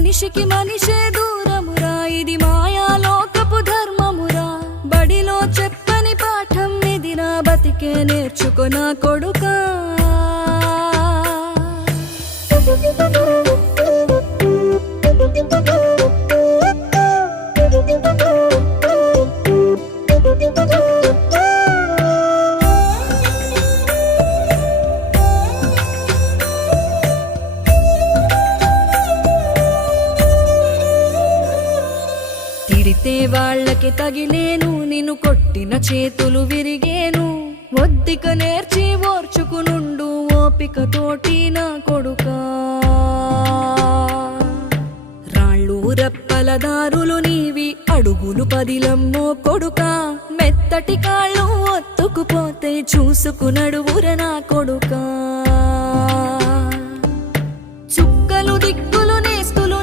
మనిషికి మనిషే దూరమురా, ఇది మాయాలోకపు ధర్మమురా. బడిలో చెప్పని పాఠం ఇది, నా బతికే నేర్చుకో నా కొడుకా. తిడితే వాళ్ళకి తగిలేను, నిన్ను కొట్టిన చేతులు విరిగేను. ఒద్దిక నేర్చి ఓర్చుకునుండు ఓపికతోటి నా కొడుకా. రాళ్ళు రప్పల దారులు నీవి, అడుగులు పదిలమ్మో కొడుకా. మెత్తటి కాళ్ళు ఒత్తుకుపోతే చూసుకునడువుర నా కొడుకా.